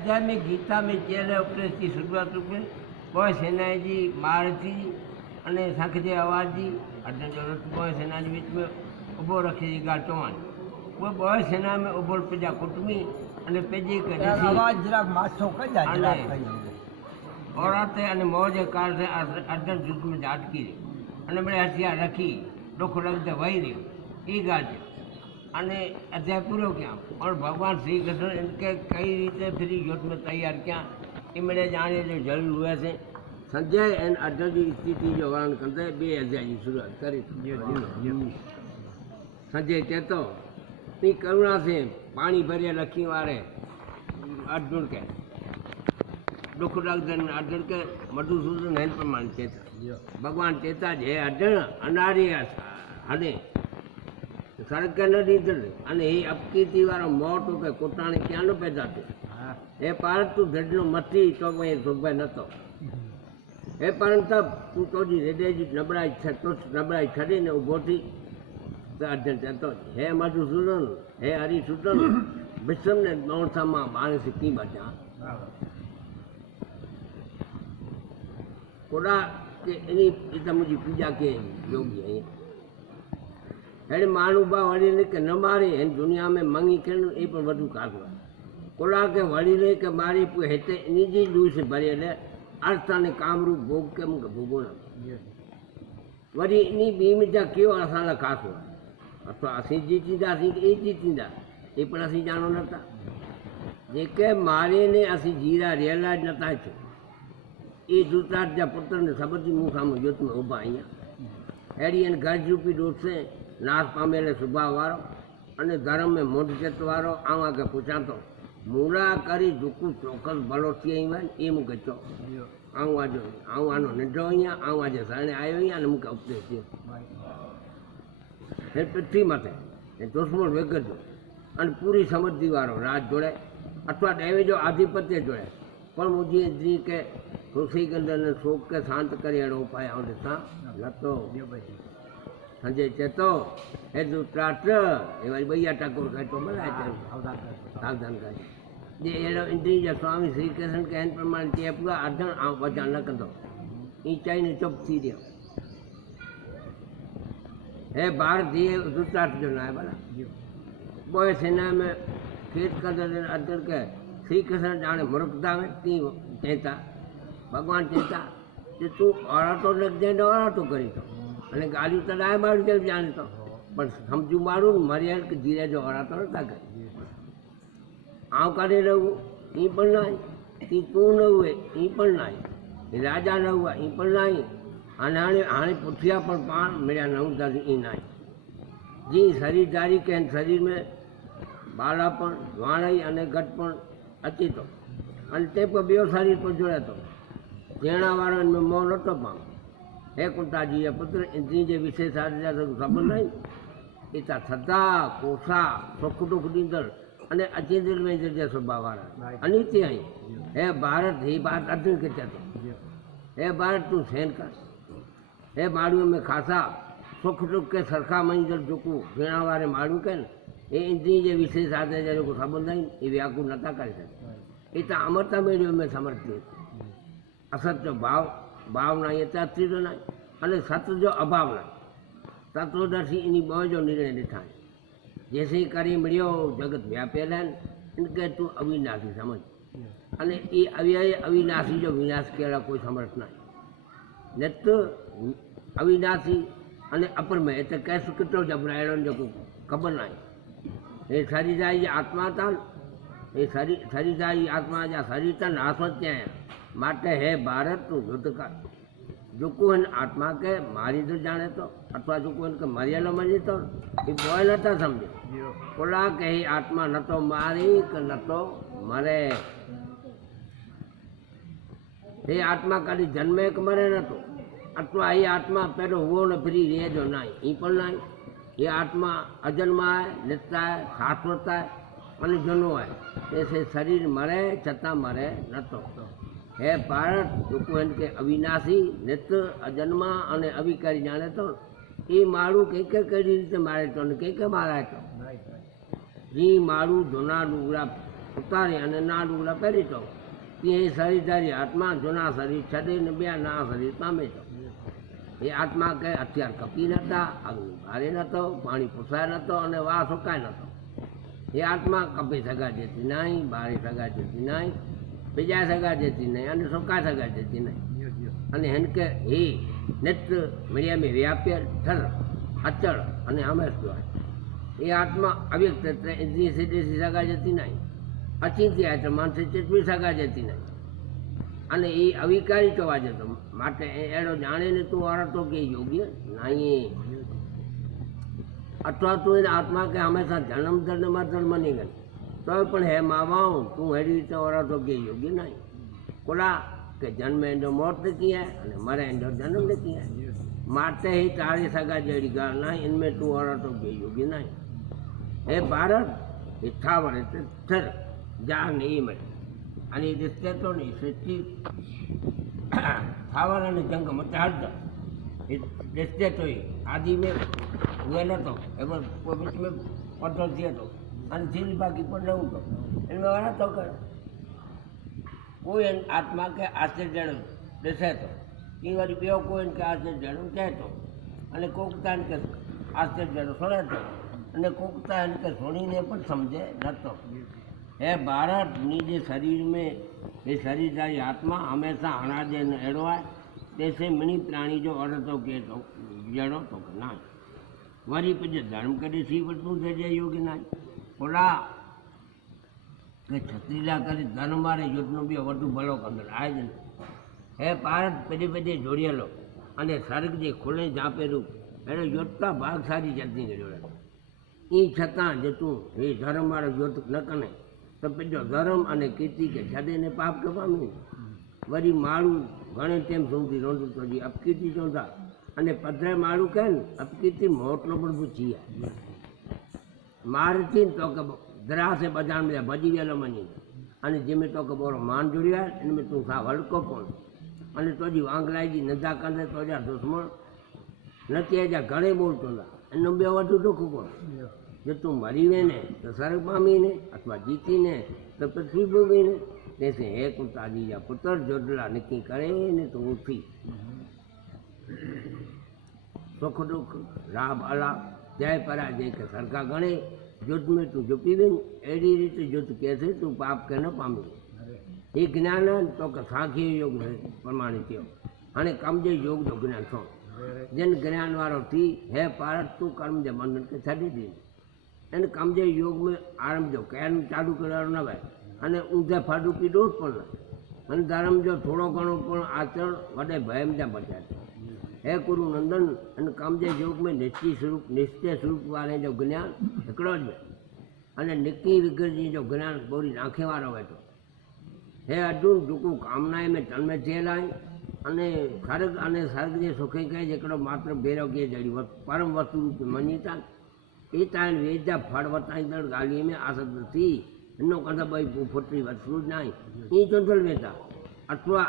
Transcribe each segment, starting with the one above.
अध्याय में गीता में कयल उपदेश जी शुरूआत में पोइ सेना जी मार थी अने असांखे जे आवाज़ जी अॼु जो रथ पोइ सेना जे विच में उभो रखे जी ॻाल्हि चवां उहे पोइ सेना में उभो पंहिंजा कुटुंबी अने पंहिंजी औरत अने मौज कार से अर्जन जुग में जाटकी रही अने मिड़े हथियार रखी डुख लॻंदे वही रहियो ई ॻाल्हि અને અત્યારે પૂરો ક્યાં? પણ ભગવાન શ્રી કૃષ્ણ એમ કે કઈ રીતે ફ્રી જોટમાં તૈયાર ક્યાં? એ મને જાણે જે જરૂર હોય છે. સંજય એન અટલજી સ્થિતિ જો વર્ણન કરતા બે અધ્યાયની શરૂઆત કરી સંજય કહેતો એ કરુણા છે પાણી ભર્યા લખી વારે અર્જુન કે દુઃખદાલ થઈને અર્જુન કે મધુસૂદન હેલ પ્રમાણ ચેતા ભગવાન ચેતા જ હે અર્જુન અનારી હને. નદી જડે અને એ અપકીર્તિ વાળો મોટો કે કોટાણે ક્યાંનો પેદા થયો? હા. એ પારત ધડનો મથી તો એ સુખભાઈ નહોતો એ પરંતુ તું તો જી હૃદયજી નબળાઈ છે તો નબળાઈ છડીને ઊભો થઈ. તો અર્જુન કહેતો હે મધુસૂદન હે હરિસૂદન વિશ્વને નોણસામાં માણસ કી બચા કોડા કે એની પિતા મુજી પૂજા કે યોગી અહીંયા એને માનુબા વળી લે કે ન મારે એને દુનિયા મેં મંગી કે એ પણ વધુ કાઢવા કોલા કે વળી લે કે મારી હેતે નિજી દૂષ ભરી એટલે અર્થ અને કામરૂપ ભોગ કેમ કે ભોગો વળી એની બીમજા કેવો અસાલા ખાશો અથવા અસી જીતીદા અસી એ જીતીદા એ પણ અસી જાણો નતા જે કે મારે ને અસી જીરા રહેલા જ નતા છે એ જૂતા જ્યાં પુત્રને સબરથી મુખામાં જ્યોતમાં ઊભા અહીંયા. હેડી એને ઘર રૂપી દોડશે નાશ પામેલે સ્વભાવવાળો અને ધર્મે મૂઢચેતવાળો આવા કે પૂછાતો મૂળા કરી ઝૂકું ચોક્કસ બળોથી અહીંયા એ મૂકે ચો આવું આજો આવું આનો નિંડો અહીંયા આવું આજે શરણે આવ્યો અહીંયા અને મૂકે ઉપદેશ થયો. એ પૃથ્વી માટે એ દુશ્મન વેગજો અને પૂરી સમજજીવાળો રાજ જોડે અથવા દૈવેજો આધિપત્ય જોડે. પણ મુજી જી કે ઋષિગંધન શોક કે શાંત કરી એનો ઉપાય આવડે તા નતો. સંજય ચેતો હે ધૂતરાષ્ટ્ર એવા બૈયા ઠાકોર કહેતો બધા સાવધાન કહે જે એનો ઇન્દ્રિય સ્વામી શ્રી કૃષ્ણ કહે પ્રમાણે તે પૂરા અર્ધણ આ બધા ન કરતો. ઊંચાઈને ચોપ થઈ ગયો હે ભારતીય ધૂતરાષ્ટ્ર જો ના બરાબર? બોય સેના મેં ખેત કરતા અર્ધણ કહે, શ્રી કૃષ્ણ જાણે મૂર્ખતા મેં તી કહેતા ભગવાન કહેતા કે તું અરાતો લગ જાય અરાતો કરી દો અને ગાડી તો ડાય મારી દે જાણે તો. પણ સમજુ મારું ને મર્યાદ કે ધીરે જો હરાતો નતા કરી આવ કાઢી રહું એ પણ નહીં એ તું નવું એ પણ એ રાજા ન હોય એ પણ નહીં અને હાણે હાણે પૂછ્યા પણ પાણ મેળ્યા નવું દાદી એ નહીં જે શરીર જારી કે શરીર મેં બાળાપણ વાણાઈ અને ગટપણ અચીતો. અને તે પણ બે શરીર પર જોડાતો. જેણાવાળો મેં મોં નહોતો પામ હે કુંતાજી એ પુત્ર એની જે વિશેષ ખબર નહીં? એ તા થતા કોસા સુખ દુઃખ નીંદર અને અચેન્દ્ર મેં જે સ્વભાવવાળા અનિત્ય હે ભારત હે ભારત અર્જુન કે ચતો હે ભારત તું સહેન કર. હે માળું મેં ખાસા સુખ દુઃખ કે સરખા મંજર ચૂકવું ઘણા વારે માળું કે ને એ ઇન્દ્રિય જે વિશેષ આદિજા લોકો ખબર નહીં એ વ્યાકુળ નતા કરી શકે. એ તો અમરતા મેળવ્યો મેં સમર્પ્યું અસત્ય ભાવ ભાવના એ નહીં અને સત્ય અભાવના. તત્વદર્શી એની બહુ જો નિર્ણય લીધા. જેસે કરી મળ્યો, જગત વ્યાપેલા કે તું અવિનાશી સમજ. અને એ અવ્યય અવિનાશી જો વિનાશ કહેવા કોઈ સમર્થ નહીં નેત અવિનાશી અને અપરમય એટલે કહેશું કેટલો જબરાયેલો ને જો ખબર નહીં એ શરીર આત્મા હતા એ શરીર શરીર આત્મા જ્યાં શરીર તો નાશ જ ત્યાં. માટે હે ભારતનું યુદ્ધ કર. જો કોઈ આત્મા કે મારી તો જાણે તો. અથવા જો કોઈ કે મરેલો મળી તો. એ બોય નતા સમજે. ઓલા કે આત્મા ન તો મારી કે ન તો મરે. એ આત્મા ખાલી જન્મે કે મરે નતો અથવા એ આત્મા પેલો હોવો ને ફરી રહે જો નહીં એ પણ ના એ આત્મા અજન્માય નિત્યાય શાશ્વતાય અને જૂનો હોય એ શરીર મરે છતાં મરે નતો હે ભારત લોકો એમ કે અવિનાશી નિત્ય અજન્મા અને અવિકારી જાણે તો, એ મારું કઈ કઈ કઈ રીતે મારે તો ને કઈ કઈ મારાય તો? એ મારું જૂના ડુંગરા ઉતારી અને ના ડુગલા પહેરી તો. એ શરીર ધારી આત્મા જૂના શરીર છડે ને બે ના શરીર પામે તો. એ આત્મા કે અત્યાર કપી નતા આગળ ભારે નતો પાણી પૂછાય નતો અને વાસ સુકાય નતો એ આત્મા કપી સગા જતી નહીં ભારે સગા જતી નહીં. બીજા સગા જતી નહીં, અને સોકા સગા જતી નહીં. અને હેનકે હે, નેત્ર મીડિયામે વ્યાપ્ય ઠર અચળ અને હમેશ એ આત્મા અવ્યક્ત ઇન્દ્રિય સિદ્ધિ સગા જતી નહીં. અચિંત્ય એટલે માનસિક ચેતવી સગા જતી નહીં. અને એ અવિકારી કહેવા જતો માટે એનો જાણે ને તું અરતો કે યોગ્ય નહીં. અથવા તું એને આત્મા કે હંમેશા જન્મ ધર્મમાં ધર્મ નહીં ગણ. તોય પણ હે માવાઓ તું એવી રીતે અરતો કે યોગ્ય નહીં કોલા કે જન્મ એનો મોત નથી है અને મરે એનો જન્મ નથી है માટે ही તારી સગા જેડી ગાળ નહીં इनमें તું અરતો કે યોગ્ય નહીં હે ભારત ઇચ્છાવર એટલે સ્થર જા નહીં મળે અને એ रिश्ते तो नहीं सच्ची थावर અને જંગ મચાડતા એ रिश्ते तो ही आदि में हुए નતો એમાં કોઈ બીચ में પટો થયો હતો અને થીલી બાકી પણ નવું કરો એનો વાળા તો કરો. કોઈ એને આત્મા કે આશ્ચર્ય જાણ્યું દેસાતો એ વાળી બેવ કોઈ કે આશ્ચર્ય જાણ્યું કહેતો. અને કોકતા કે આશ્ચર્ય જાણ્યું સોનાતો અને કોકતા એને કે સોણીને પણ સમજે નતો હે ભારતની જે શરીર મેં, એ શરીર તારી આત્મા હંમેશા અનાજે એડવાય. દેશે મણી પ્રાણી જો અડતો કે જડો તો ના વરી પછી ધર્મ કરી સી વસ્તુ છે જે યોગ્ય નાય? પોલા કે છત્રીલા કરી ધન મારે યુદ્ધનો બી વધુ ભલો કંદર આયોજન હે ભારત પેઢી પેઢી જોડિયેલો અને જે ખુલ્લે જાપેલું એને યોજતા ભાગશાળી જાતની જોડે. એ છતાં જે તું એ ધર્મ મારો યોધ ન કને તો પેલો ધર્મ અને કીર્તિ કે છદેને પાપ કે પામ્યું વળી માળું ઘણે તેમ સૌથી રોંધું તો જી અપકીર્તિ ચોંધા. અને પધરે માળું કહે ને અપકીર્તિ મોટલો પણ પૂછી મારથી તો કે દ્રાસે બજાર में ભજી ગયેલો મની અને જેમે તો કે બોરો માન જોડ્યા એને મેં તું સા હલકો પણ. અને તો જી વાંગલાજી નજા કંદે તો જા દુશ્મન નથી જા ઘણે બોલતો ના એનું બે વધુ દુઃખ પણ જો તું મરી વે ને, તો સ્વર્ગ પામીને અથવા જીતીને તો પૃથ્વી ભૂમીને તેથી હે કુતાજી જા પુત્ર જોડલા નક્કી કરે ને તું ઉઠી. સુખ દુઃખ લાભ અલાભ જય પરાજય કે સરખા ગણે યુદ્ધ મેં તું જુપી દે ને એવી રીતે યુદ્ધ કહે છે, તું પાપ કે ન પામી. એ જ્ઞાન તો કે સાંખી યોગ પ્રમાણિત અને કમજે યોગ તો જ્ઞાન છો. જેને જ્ઞાન વાળો થી, હે પારત તું કર્મ જે બંધન કે છડી દે. એને કમજે યોગ મેં આરંભ જો કેમ ચાલુ કરવાનું ના ભાઈ અને ઊંધે ફાડું પીડું જ પણ અને ધર્મ જો થોડો ઘણો પણ આચરણ, વડે ભયમ ત્યાં બચ્યા છે. હે ગુરુ નંદન અને કામજે યોગ में નિશ્ચય સ્વરૂપ નિશ્ચય સ્વરૂપ વાળે જો જ્ઞાન हिकिड़ो જ અને નિકી વિગ્રહજી જો જ્ઞાન બોરી નાખે વાળો હોય તો હે અર્જુન ટૂંકું કામનાએ મેં જન્મે થયેલા અને સર્ગ અને સર્ગ જે સુખે કહે છે એકડો માત્ર ભેરો કે જડી વસ્તુ- પરમ વસ્તુ રૂપે મનીતા એ તાણ વેજા ફળ વતાઈ દળ ગાલી મેં આસક્ત નથી એનો કદા ભાઈ ફૂટરી વસ્તુ જ નહીં એ ચંચલ વેતા અથવા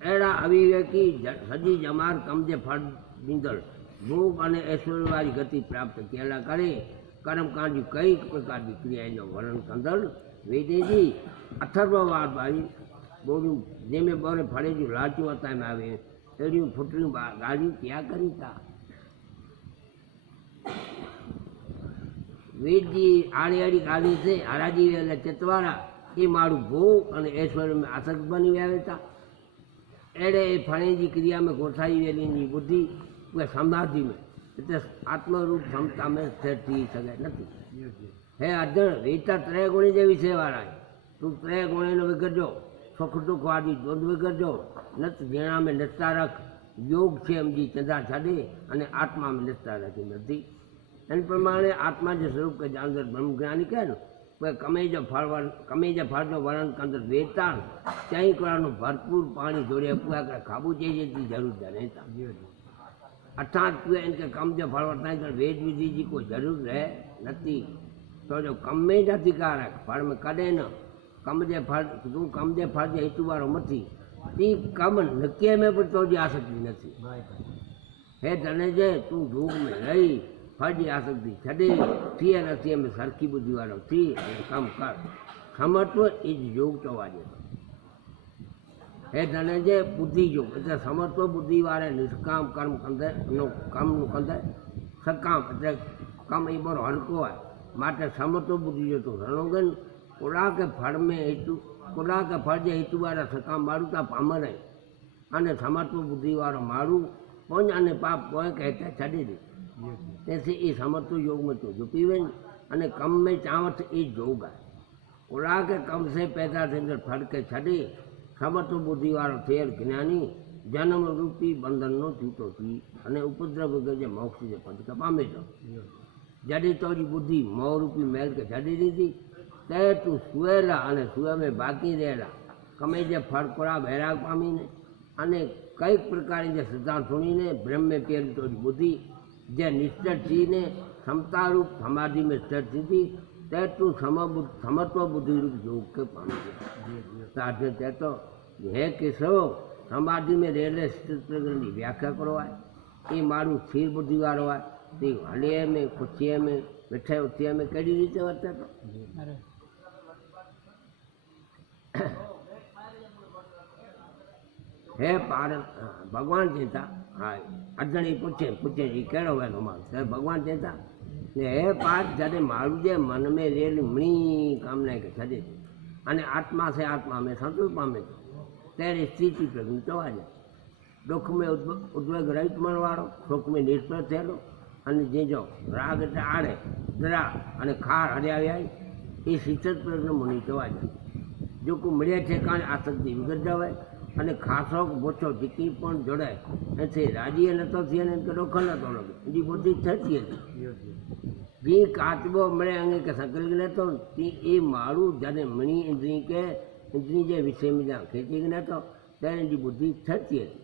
એડા અવિવેકી સજી જમાર કમજે ફળ નીંદલ ભોગ અને ઐશ્વર્યવાળી ગતિ પ્રાપ્ત કેલા કરે. કર્મકાંડી કઈ પ્રકારની ક્રિયાનો વર્ણન કંદલ વેદેજી અથર્વવાર બારી બોલું, જેમે બોરે ફળેજું લાચું હતા એમ આવે એડ્યું ફૂટરી ગાડી ક્યાં કરી તા. વેદજી આડી આડી ગાડી છે, હરાજી એટલે ચેતવાળા એ મારું ભોગ અને ઐશ્વર્યમાં આસક્ત બની આવે તા એડે એ ફણેજી ક્રિયામાં ગોઠાઈ વેલીની બુદ્ધિ કે સમાધિ में એટલે આત્મરૂપ ક્ષમતા में સ્થિર થઈ શકે નથી. હે અર્જુન વેતા ત્રય ગુણી જેવી છે વાળા તું ત્રય ગુણીનો વિગરજો સુખ દુઃખ આદિ દ્વંદ વિગરજો નત જેણા મેં નિષ્ઠા રાખ. યોગ છે એમજી ચંદ્રા છાડે અને આત્મા મેં નિષ્ઠા રાખી નથી એની પ્રમાણે આત્મા જે સ્વરૂપ કે બ્રહ્મ જ્ઞાની કહે ને કોઈ કમે જો ફળ વર- કમે જે ફળનો વર્ણન કંદર વેતાણ ત્યાં કળાનું ભરપૂર પાણી જોડે પૂરા કરે ખાબુ જઈ જતી જરૂર જનેતા તું. એમ કે કમ જે ફળ વર્તાય તો વેદ વિધિજી કોઈ જરૂર રહે નથી. તો જો કમે જ અધિકારક ફળ में કડે ન કમજે ફળ તું કમજે ફળ જે હેતુ વાળો નથી તે કમ નક્કી મેં પણ તો જ આસક્તિ નથી. હે તને જે તું ધૂપ રહી ફળની આસક્તિ છડે. થીએ નથી એમ સરખી બુદ્ધિવાળો થી અને કામ કર. સમત્વ એ જ યોગ ચવાજે હે ધનંજય, બુદ્ધિ યોગ. એટલે સમત્વ બુદ્ધિવાળે નિષ્કામ, કર્મ કંદે નો કામનું કંદે સકામ એટલે કામ એ બરો હલકો હોય. માટે સમત્વ બુદ્ધિ જતો રણોગન કોડા કે ફળ મેં હેતુ કોડા કે ફળ જે હેતુ વાળા સકામ મારું તા પામરે અને સમત્વ બુદ્ધિવાળો મારું પોંજ અને પાપ કોઈ કહેતા છડી દે. તેથી એ સમત્વ યોગમાં તો ઝૂકી વે અને કમ में ચાવત એ જોગ आहे ઓળા કે કમ સે પેદા થઈને ફળ કે છડી સમત્વ બુદ્ધિ વાળો થયેલ જ્ઞાની જન્મ રૂપી બંધનનો છૂટો થઈ અને ઉપદ્રવ વગર જે મોક્ષ જે પદ કે પામે છો જડી તારી બુદ્ધિ મોહ રૂપી મેલ કે જડી દીધી તે તું સુએલા અને સુએ મેં બાકી રહેલા કમે જે ફળ કોળા વૈરાગ પામીને અને કઈક પ્રકારની જે સિદ્ધાંત સુણીને બ્રહ્મે પેરી તારી બુદ્ધિ जै निश्चर जी ने क्षमता रूप समाधि में स्थिति थी तय तो समत्व बुद्धि रूप योग के पहुँच गया तय तो हे केशव समाधि में रह रहे स्थित्र व्याख्या करवाए। ये मारू स्थिर बुद्धि वालों आए ते हलिए में खुचिए में मिठे उठिए में कड़ी रीते वर्ते तो? हे पारण ભગવાન ચેતા હા અજણી પૂછે પૂછે એ કેળો વેલો મારું ત્યારે ભગવાન ચેતા ને હે પાઠ જ્યારે મારું જે મન મેં રેલી મણી કામના કે સજે છે. અને આત્મા છે આત્મા, મેં સંતુલ પામે છે. ત્યારે સ્થિતિ પ્રજ્ઞ થવા જાય દુઃખ મેં ઉદ્વ- ઉદ્વેગ રહિત મનવાળો, સુખ મેં નિષ્ફળ થયેલો. અને જે જો રાગ એટલે આડે દરા અને ખાર હર્યા એ શિક્ષક પ્રજ્ઞ મુનિ થવા જાય જો કોઈ મળ્યા ઠેકાણે આસક્તિ વિગત જવાય. અને ખાસો બોછો જીકી પણ જોડાય. એથી રાજી નતો થયો ને કે ડોખો નતો લગે એની બુદ્ધિ થતી હતી. જે કાચબો મળે અંગે કે સકલ નતો એ મારું જ્યારે મણી ઇન્દ્રી કે ઇન્દ્રી જે વિષયમાં જ્યાં ખેંચી નતો ત્યારે એની બુદ્ધિ થતી હતી.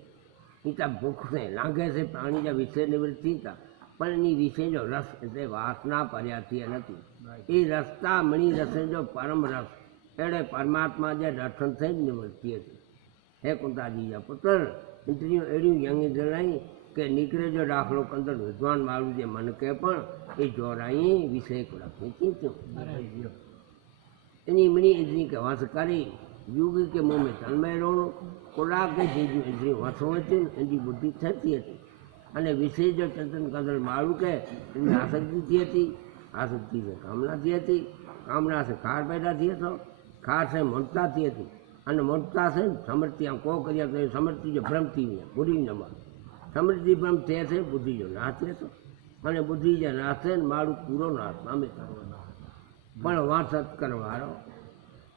એ ત્યાં ભૂખ છે લાગે છે પ્રાણી જે વિષય નિવૃત્તિ હતા પણ એની વિષય જો રસ એટલે વાસના પર્યાથી નથી. એ રસ્તા મણી રસે જો પરમ રસ. એણે પરમાત્મા જે દર્શન થઈ જ નિવૃત્તિ હતી હે કુંતાજી પુત્ર? ઇન્દ્રિયો એડી યંગી જણાઈ કે નીકળે જો દાખલો કંદર વિદ્વાન મારું જે મન કે પણ, એ જોરાઈ વિષય ખેંચી છું એની મણી ઇન્દ્રી કે વાસ કરી યુગી કે મોમે તન્મય રોણું કોડા કે જીજુ ઇન્દ્રી વસ હતી ને એની બુદ્ધિ થતી હતી. અને વિષય જો ચંદન કંદર મારું કે એની આસક્તિથી હતી. આસક્તિ છે કામનાથી હતી. કામના છે ખાર પેદાથી હતો ખાર છે મમતાથી હતી. અને મોટા છે સમૃદ્ધિ આમ કો કર્યા એ સમૃદ્ધિ જે ભ્રમથી ને બુદ્ધિ ન મળે સમૃદ્ધિ ભ્રમ તે છે, બુદ્ધિ જો નાથે તો અને બુદ્ધિ જે નાથે ને, મારું પૂરો નાશ અમે કરવાનો પણ વાંસત કરવાનો,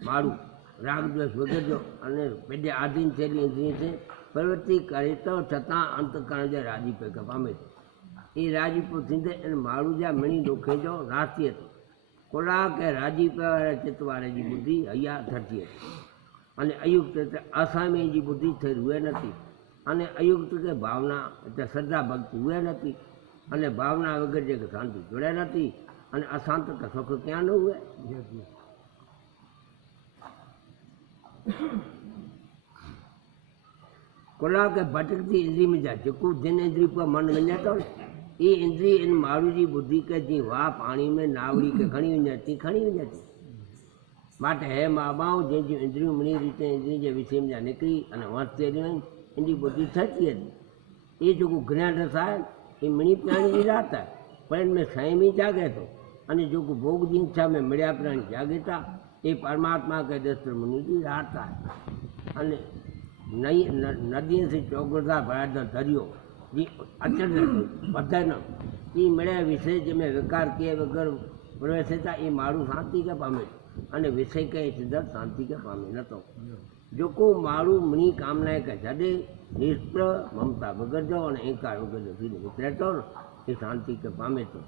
મારું રાગ દ્વેષ વગરજો અને પેઢે આધીન થયેલી ઇન્દ્રિય છે, પ્રવૃત્તિ કરે તો છતાં અંતકરણ જે રાજીપે પામે છે. એ રાજીપો થઈને અને મારું જ્યાં મણી દુઃખે જો નાસ્તી હતો કોલા કે રાજીપે ચિત્તવાળે જે બુદ્ધિ અહીંયા ધરતી હતી. અને અયુક્ત એટલે અસામી જે બુદ્ધિ થઈ રૂએ નથી. અને અયુક્ત કે ભાવના, એટલે શ્રદ્ધા ભક્તિ રૂએ નથી. અને ભાવના વગર જે શાંતિ જોડે નથી. અને અશાંત તો સુખ ક્યાં ન હોય? કોલા કે ભટકતી ઇન્દ્રી મજા જેકું જેને ઇન્દ્રી પર મન વञा એ ઇન્દ્રી એને મારુજી બુદ્ધિ કે જે વાહ પાણી મેં નાવડી કે ઘણી વञा તી ઘણી વञा માટે હે મા બાપ, જે જે ઇન્દ્રિયો મણી રીતે ઇન્દ્રિય જે વિષય જ્યાં નીકળી અને વાંચતી રહી એની બધી થતી હતી એ જો કોઈ જ્ઞાન રસાય એ મણી પ્રાણી રાત પણ એમને સંયમી જાગે તો. અને જો ભોગ ઈચ્છા મેં મળ્યા પ્રાણી જાગેતા, એ પરમાત્મા કે દસ્ત્ર મુનિજી, રાતા અને નહીં નદીથી ચોગડતા ભરાતો ધર્યો, જે અચળ બધાનો. એ મળ્યા વિષય જે મેં વિકાર કે વગર પ્રવેશ હતા એ મારું શાંતિ કે પામે અને વિષય કહે સિદ્ધાર્થ શાંતિ કે પામી નતો. જો કો મારું મની કામના કે જડે નિષ્પ્ર મમતા વગર જાઓ અને એકાર વગર જઈને વિતરેતો એ શાંતિ કે પામે તો.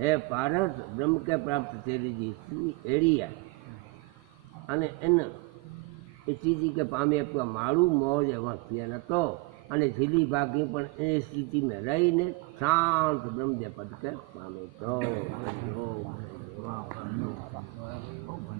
હે પારસ, બ્રહ્મ કે પ્રાપ્ત તેરી જી આ. અને એને એ સ્થિતિ કે પામે આપવા મારું મોજ એમાં થયા નતો. અને ઝીલી ભાગી પણ એ સ્થિતિમાં રહીને શાંત બ્રહ્મદેવ પદ કે પામે તો. 啊，朋友，我们。